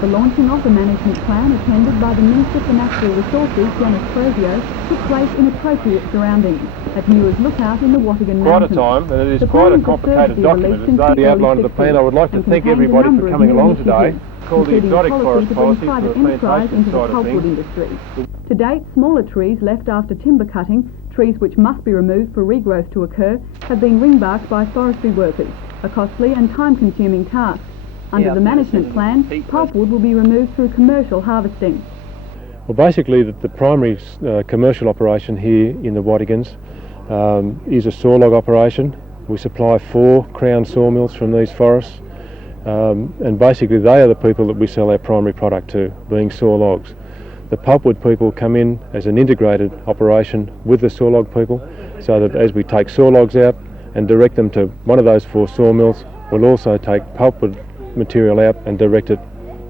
The launching of the management plan, attended by the Minister for Natural Resources, Torres, took place in appropriate surroundings at Muir's Lookout in the Wattigan Mountains. Quite a time, and it is quite a complicated document. As though the outline of the plan, I would like to thank everybody for coming along today. It's called the Exotic Forest Policy for the plantation side of things. To date, smaller trees left after timber cutting, trees which must be removed for regrowth to occur, have been ring-barked by forestry workers, a costly and time-consuming task. Under the management plan, pulpwood will be removed through commercial harvesting. Well, basically the primary commercial operation here in the Wattigans is a sawlog operation. We supply 4 Crown sawmills from these forests, and basically they are the people that we sell our primary product to, being sawlogs. The pulpwood people come in as an integrated operation with the sawlog people, so that as we take sawlogs out and direct them to one of those 4 sawmills, we'll also take pulpwood material out and direct it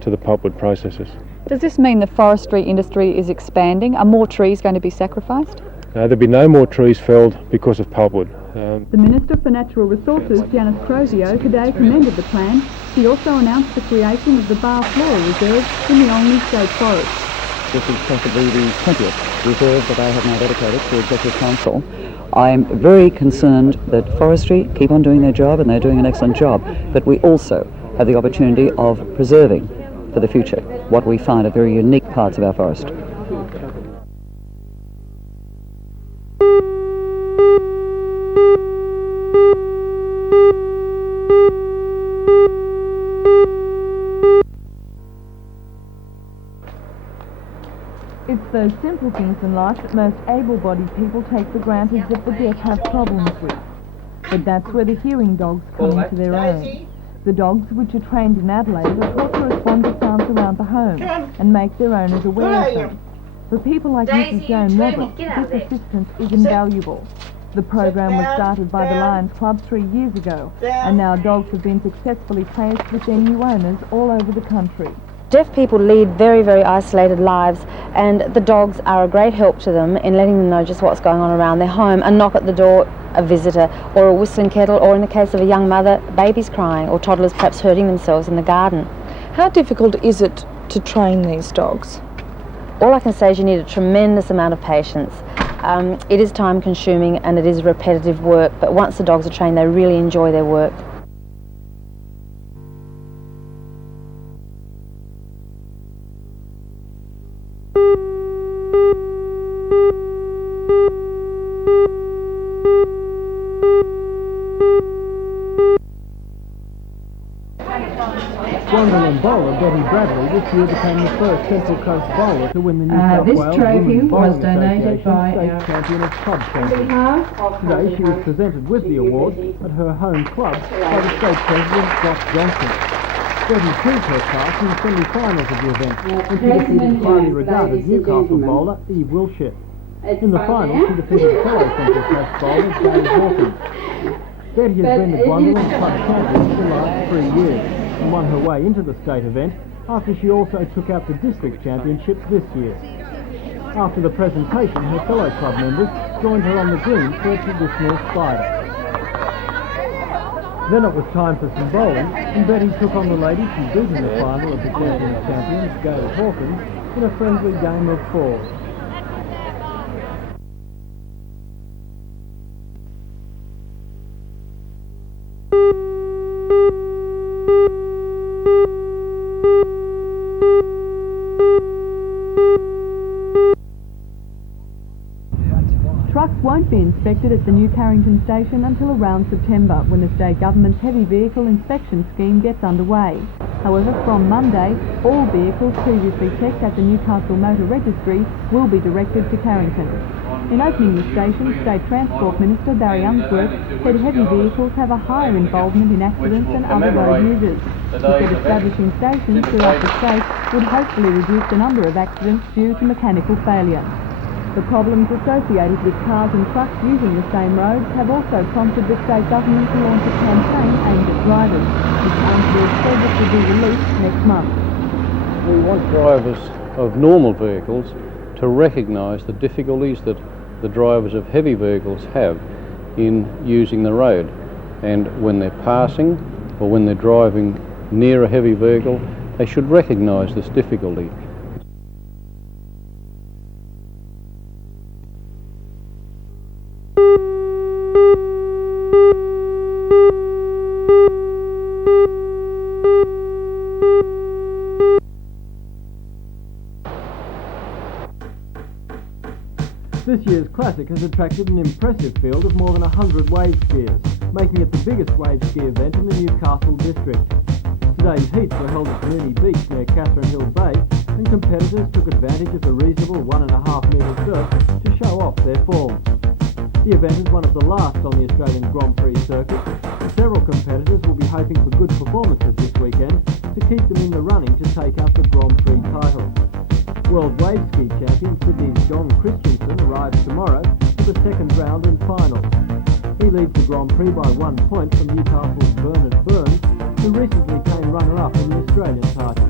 to the pulpwood processors. Does this mean the forestry industry is expanding? Are more trees going to be sacrificed? There'll be no more trees felled because of pulpwood. The Minister for Natural Resources, Janice Crozio, today commended the plan. She also announced the creation of the Bar Flora Reserve in the Olney State Forest. This is possibly the 20th reserve that I have now dedicated to Executive Council. I'm very concerned that forestry keep on doing their job, and they're doing an excellent job, but we also have the opportunity of preserving for the future what we find are very unique parts of our forest. It's those simple things in life that most able-bodied people take for granted that the deaf have problems with. But that's where the hearing dogs come into their own. The dogs, which are trained in Adelaide, are taught to respond to sounds around the home and make their owners aware of them. For people like Mrs. Joan Roberts, this assistance is invaluable. The program was started by the Lions Club 3 years ago, and now dogs have been successfully placed with their new owners all over the country. Deaf people lead very, very isolated lives, and the dogs are a great help to them in letting them know just what's going on around their home and knock at the door a visitor or a whistling kettle, or in the case of a young mother, babies crying or toddlers perhaps hurting themselves in the garden. How difficult is it to train these dogs? All I can say is you need a tremendous amount of patience. It is time consuming and it is repetitive work, but once the dogs are trained they really enjoy their work. Wanderlin bowler Betty Bradley this year became the first Central Coast bowler to win the Newcastle Wales Women's Bowling Association State Champion of Club Champions. Today she was presented with the award at her home club by the State President Josh Johnson. Betty proved her class in the semi-finals of the event when she defeated highly regarded Newcastle bowler Eve Wilshire. In the final she defeated fellow Central Coast bowler Dave Hawkins. Betty has been the Wanderlin Club Champion for the last 3 years and won her way into the state event after she also took out the district championships this year. After the presentation, her fellow club members joined her on the green for a traditional spider. Then it was time for some bowling, and Betty took on the lady she beat in the final of the Champions Champions, Gail Hawkins, in a friendly game of 4. Trucks won't be inspected at the New Carrington station until around September, when the state government's heavy vehicle inspection scheme gets underway. However, from Monday, all vehicles previously checked at the Newcastle Motor Registry will be directed to Carrington. In opening the station, State Transport Minister Barry Unsworth said heavy vehicles have a higher involvement in accidents than other road users. He said establishing stations throughout the state would hopefully reduce the number of accidents due to mechanical failure. The problems associated with cars and trucks using the same roads have also prompted the state government to launch a campaign aimed at drivers, which Unsworth said it will be released next month. We want drivers of normal vehicles to recognise the difficulties that the drivers of heavy vehicles have in using the road. and when they're passing or when they're driving near a heavy vehicle, they should recognise this difficulty. This year's Classic has attracted an impressive field of more than 100 wave skiers, making it the biggest wave ski event in the Newcastle district. Today's heats were held at Mooney Beach near Catherine Hill Bay, and competitors took advantage of the reasonable 1.5 metre surf to show off their form. The event is one of the last on the Australian Grand Prix circuit, and several competitors will be hoping for good performances this weekend to keep them in the running to take up the Grand Prix title. World Wave Ski Champion Sydney's John Christensen arrives tomorrow for the second round and final. He leads the Grand Prix by 1 point from Newcastle's Bernard Burns, who recently came runner-up in the Australian title.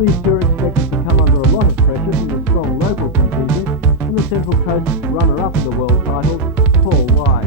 These two are expected to come under a lot of pressure from the strong local contingent and the Central Coast's runner-up of the world title, Paul Wise.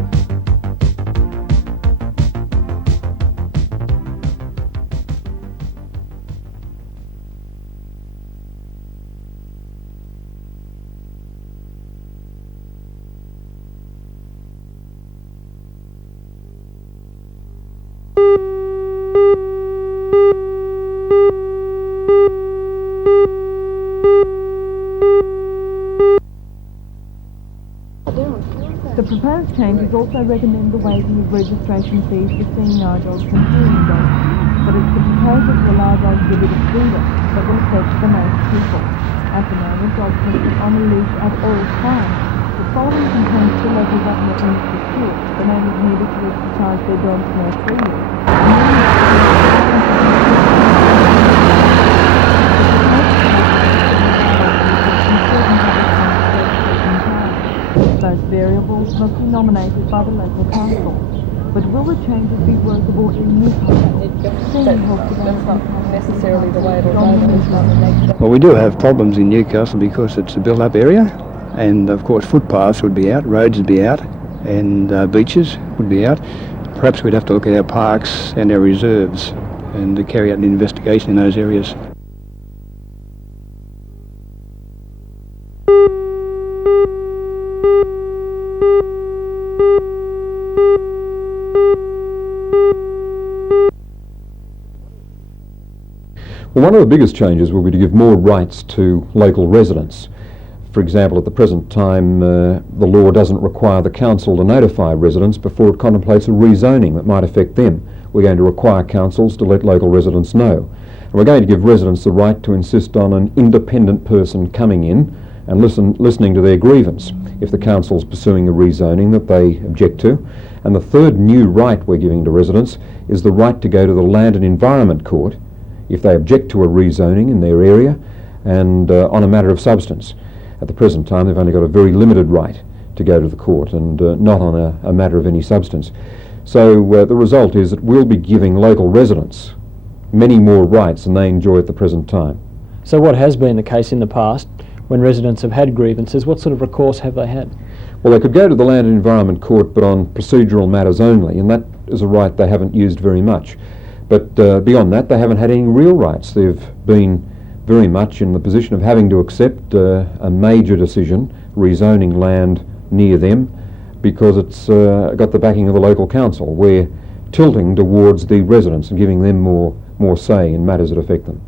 The proposed changes also recommend the waiving of registration fees for seeing eye dogs and hearing dogs, but it's the proposal to allow dogs a bit of freedom that will affect the most people. At the moment, dogs must be on a leash at all times. The following contains the local government needs to support the owners needed to exercise their dogs more freely. Those variables must be nominated by the local council. But will the changes be workable in Newcastle? That's not necessarily the way it'll go. Well, we do have problems in Newcastle because it's a built-up area, and of course footpaths would be out, roads would be out, and beaches would be out. Perhaps we'd have to look at our parks and our reserves and to carry out an investigation in those areas. Well, one of the biggest changes will be to give more rights to local residents. For example, at the present time, the law doesn't require the council to notify residents before it contemplates a rezoning that might affect them. We're going to require councils to let local residents know. And we're going to give residents the right to insist on an independent person coming in and listening to their grievance if the council's pursuing a rezoning that they object to. And the third new right we're giving to residents is the right to go to the Land and Environment Court if they object to a rezoning in their area and on a matter of substance. At the present time, they've only got a very limited right to go to the court and not on a matter of any substance. So the result is that we'll be giving local residents many more rights than they enjoy at the present time. So what has been the case in the past when residents have had grievances? What sort of recourse have they had? Well, they could go to the Land and Environment Court, but on procedural matters only, and that is a right they haven't used very much. But beyond that, they haven't had any real rights. They've been very much in the position of having to accept a major decision, rezoning land near them, because it's got the backing of the local council. We're tilting towards the residents and giving them more say in matters that affect them.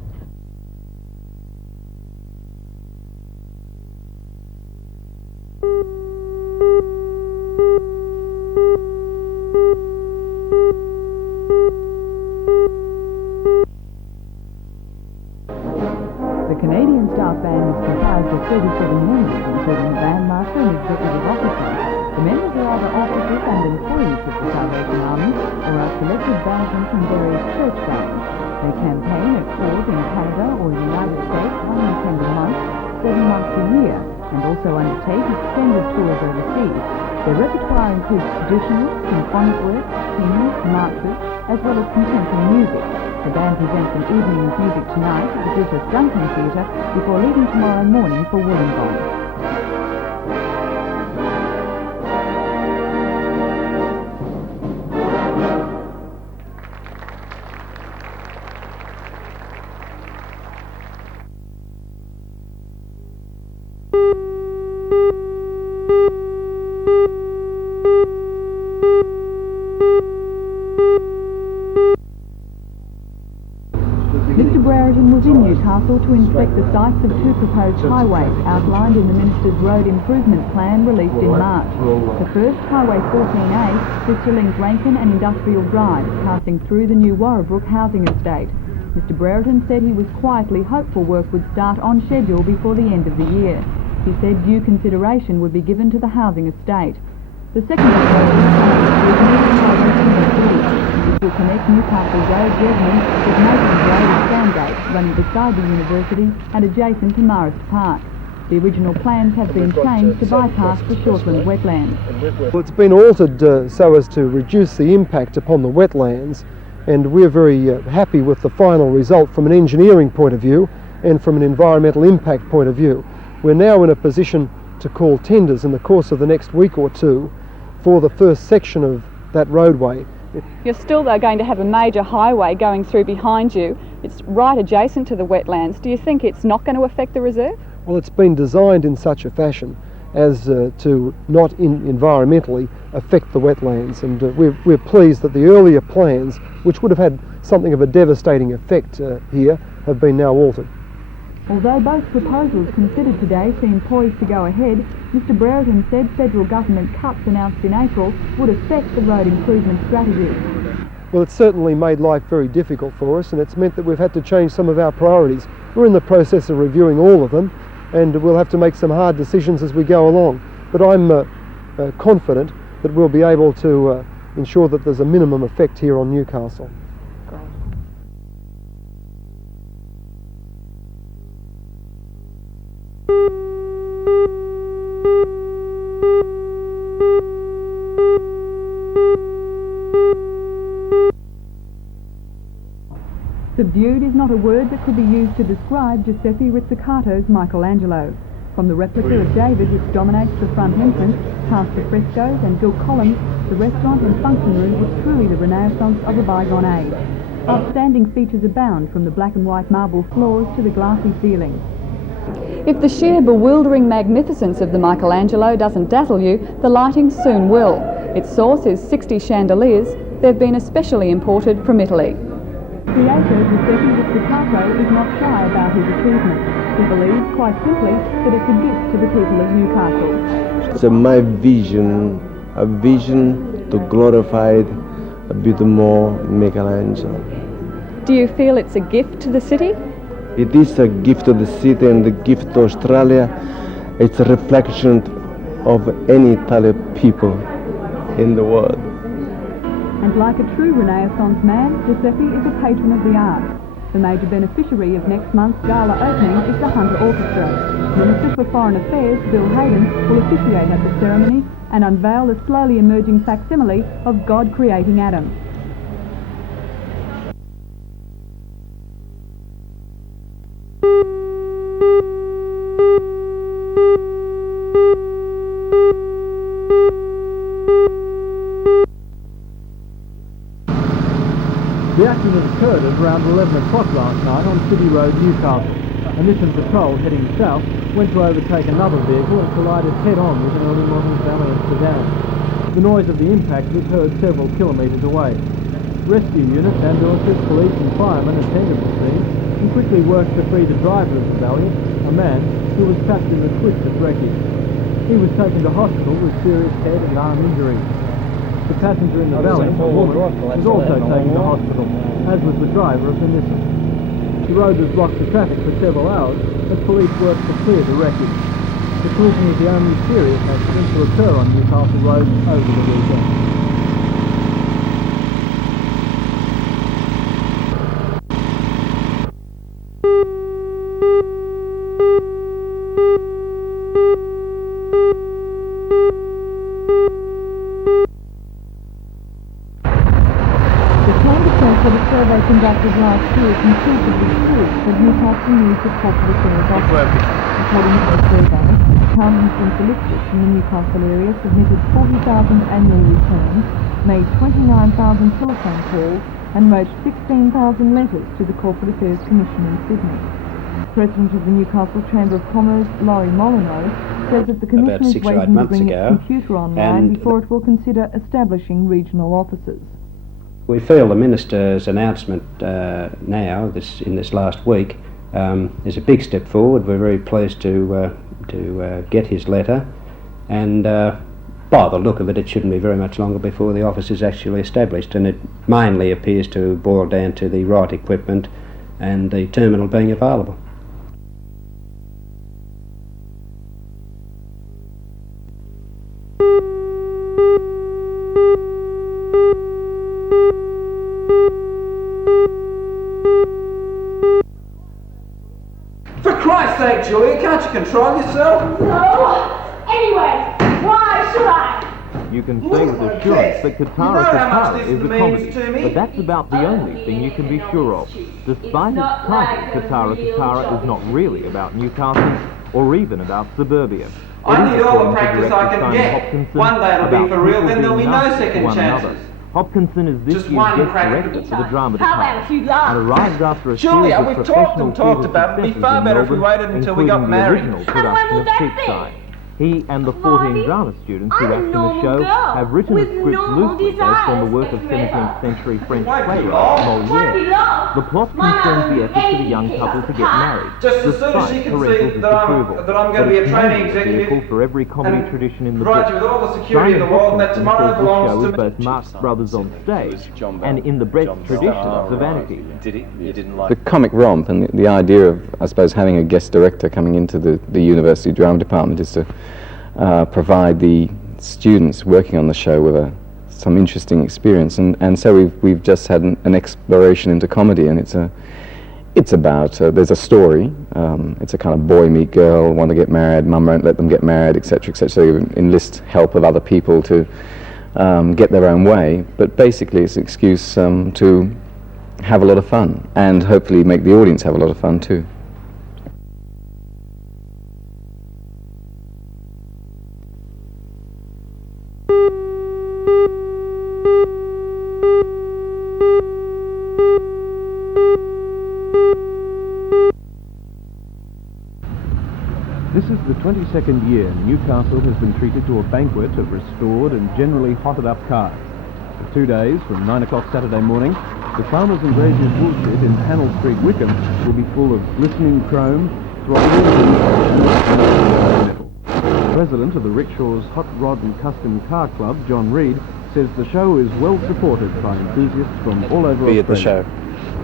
The Canadian staff band is comprised of 37 members, including the bandmaster and executive officer. The members are either officers and employees of the Salvation Army or are selected bandmen from various church bands. They campaign at tours in Canada or the United States 1 weekend a month, 7 months a year, and also undertake extended tours overseas. Their repertoire includes traditional, symphonic works, hymns, marches, as well as contemporary music. The band presents an evening of music tonight at the Griffith Duncan Theatre before leaving tomorrow morning for Wollongong. Newcastle to inspect the sites of two proposed highways outlined in the Minister's Road Improvement Plan released in March. The first, Highway 14A, is to link Rankin and Industrial Drive, passing through the new Warrabrook housing estate. Mr Brereton said he was quietly hopeful work would start on schedule before the end of the year. He said due consideration would be given to the housing estate. The second proposal is Newcastle Highway 230. This will connect Newcastle Road, Desmond, with Masons Road and Sandgate, running beside the university and adjacent to Marist Park. The original plans have been changed to bypass the Shortland wetlands. Well, it's been altered so as to reduce the impact upon the wetlands, and we're very happy with the final result from an engineering point of view and from an environmental impact point of view. We're now in a position to call tenders in the course of the next week or two for the first section of that roadway. You're still though going to have a major highway going through behind you. It's right adjacent to the wetlands. Do you think it's not going to affect the reserve? Well, it's been designed in such a fashion as to not environmentally affect the wetlands, and we're pleased that the earlier plans, which would have had something of a devastating effect here, have been now altered. Although both proposals considered today seem poised to go ahead, Mr Brereton said federal government cuts announced in April would affect the road improvement strategy. Well, it's certainly made life very difficult for us, and it's meant that we've had to change some of our priorities. We're in the process of reviewing all of them, and we'll have to make some hard decisions as we go along. But I'm confident that we'll be able to ensure that there's a minimum effect here on Newcastle. Subdued is not a word that could be used to describe Giuseppe Rizzicato's Michelangelo. From the replica of David which dominates the front entrance, past the frescoes and gilt columns, the restaurant and function room was truly the renaissance of a bygone age. Outstanding features abound, from the black and white marble floors to the glassy ceilings. If the sheer bewildering magnificence of the Michelangelo doesn't dazzle you, the lighting soon will. Its source is 60 chandeliers. They've been especially imported from Italy. Creator Giuseppe Rizzicato is not shy about his achievement. He believes, quite simply, that it's a gift to the people of Newcastle. It's my vision, a vision to glorify a bit more Michelangelo. Do you feel it's a gift to the city? It is a gift to the city and a gift to Australia. It's a reflection of any Italian people in the world. And like a true Renaissance man, Giuseppe is a patron of the arts. The major beneficiary of next month's gala opening is the Hunter Orchestra. Minister for Foreign Affairs, Bill Hayden, will officiate at the ceremony and unveil the slowly emerging facsimile of God creating Adam. The accident occurred at around 11 o'clock last night on City Road, Newcastle. A Nissan Patrol heading south went to overtake another vehicle and collided head-on with an early modern Valiant sedan. The noise of the impact was heard several kilometres away. Rescue units, ambulances, police and firemen attended the scene and quickly worked to free the driver of the Valiant, a man who was trapped in the twisted wreckage. He was taken to hospital with serious head and arm injuries. The passenger in the Valiant, a woman, was also taken to hospital, as was the driver of the Nissan. The road was blocked to traffic for several hours as police worked to clear the wreckage. The collision was the only serious accident to occur on Newcastle Road over the weekend. Conducted last year conclusively proved that Newcastle needs a corporate affairs office. According to the survey, accountants and solicitors from the Newcastle area submitted 40,000 annual returns, made 29,000 telephone calls and wrote 16,000 letters to the Corporate Affairs Commission in Sydney. President of the Newcastle Chamber of Commerce, Laurie Molyneux, says that the Commission is waiting to bring its computer online before it will consider establishing regional offices. We feel the Minister's announcement in this last week is a big step forward. We're very pleased to get his letter, and by the look of it, it shouldn't be very much longer before the office is actually established, and it mainly appears to boil down to the right equipment and the terminal being available. For Christ's sake, Julia, can't you control yourself? No. Anyway, why should I? You can say with assurance that Katara is a comedy, but that's about the only thing you can be sure of. Despite its title, Katara is not really about Newcastle or even about suburbia. I need all the practice I can get. One day it'll be for real, then there'll be no second chances. Hopkinson is this year's guest director for the drama department, and arrived after a Julia, series of we've professional talked about it. It'd be far better if we waited until we got married. Including the original production of Cheapside. He and the 14 drama students who act in the show have written a script loosely based on the work of 17th century French playwright Molière. The plot concerns the efforts of a young couple to get married, Just as soon as she can see that I'm going to be a training executive, for every comedy tradition in the provide you with all the security in the world, and that tomorrow belongs to me. Both Marx Brothers on stage and in the Brett traditions of Anarchy. The comic romp and the idea of, I suppose, having a guest director coming into the university drama department is to provide the students working on the show with some interesting experience, and so we've just had an exploration into comedy, and it's about there's a story. It's a kind of boy meet girl, want to get married, mum won't let them get married, etc., etc. So you enlist help of other people to get their own way, but basically it's an excuse to have a lot of fun and hopefully make the audience have a lot of fun too. This is the 22nd year Newcastle has been treated to a banquet of restored and generally hotted up cars. For 2 days, from 9 o'clock Saturday morning, the Farmers and Graziers woolshed in Hannell Street, Wickham, will be full of glistening chrome, throttles and metal. The president of the Rickshaws Hot Rod and Custom Car Club, John Reid, says the show is well supported by enthusiasts from all over Australia. At the show.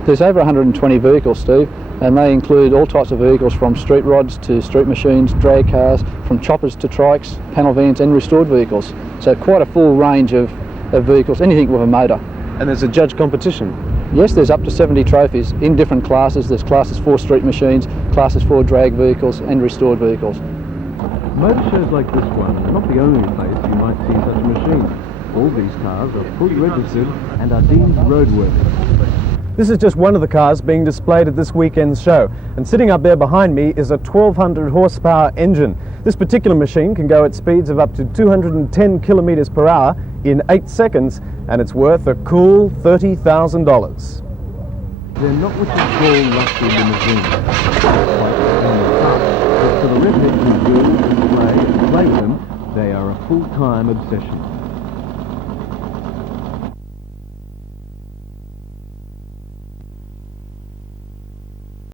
There's over 120 vehicles, Steve, and they include all types of vehicles from street rods to street machines, drag cars, from choppers to trikes, panel vans and restored vehicles. So quite a full range of vehicles, anything with a motor. And there's a judge competition? Yes, there's up to 70 trophies in different classes. There's classes for street machines, classes for drag vehicles and restored vehicles. Motor shows like this one are not the only place you might see such a machine. All these cars are fully registered and are deemed roadworthy. This is just one of the cars being displayed at this weekend's show, and sitting up there behind me is a 1200 horsepower engine. This particular machine can go at speeds of up to 210 kilometres per hour in 8 seconds, and it's worth a cool $30,000. They're not what you call luxury limousines, but for the redheads who do and play with them, they are a full-time obsession.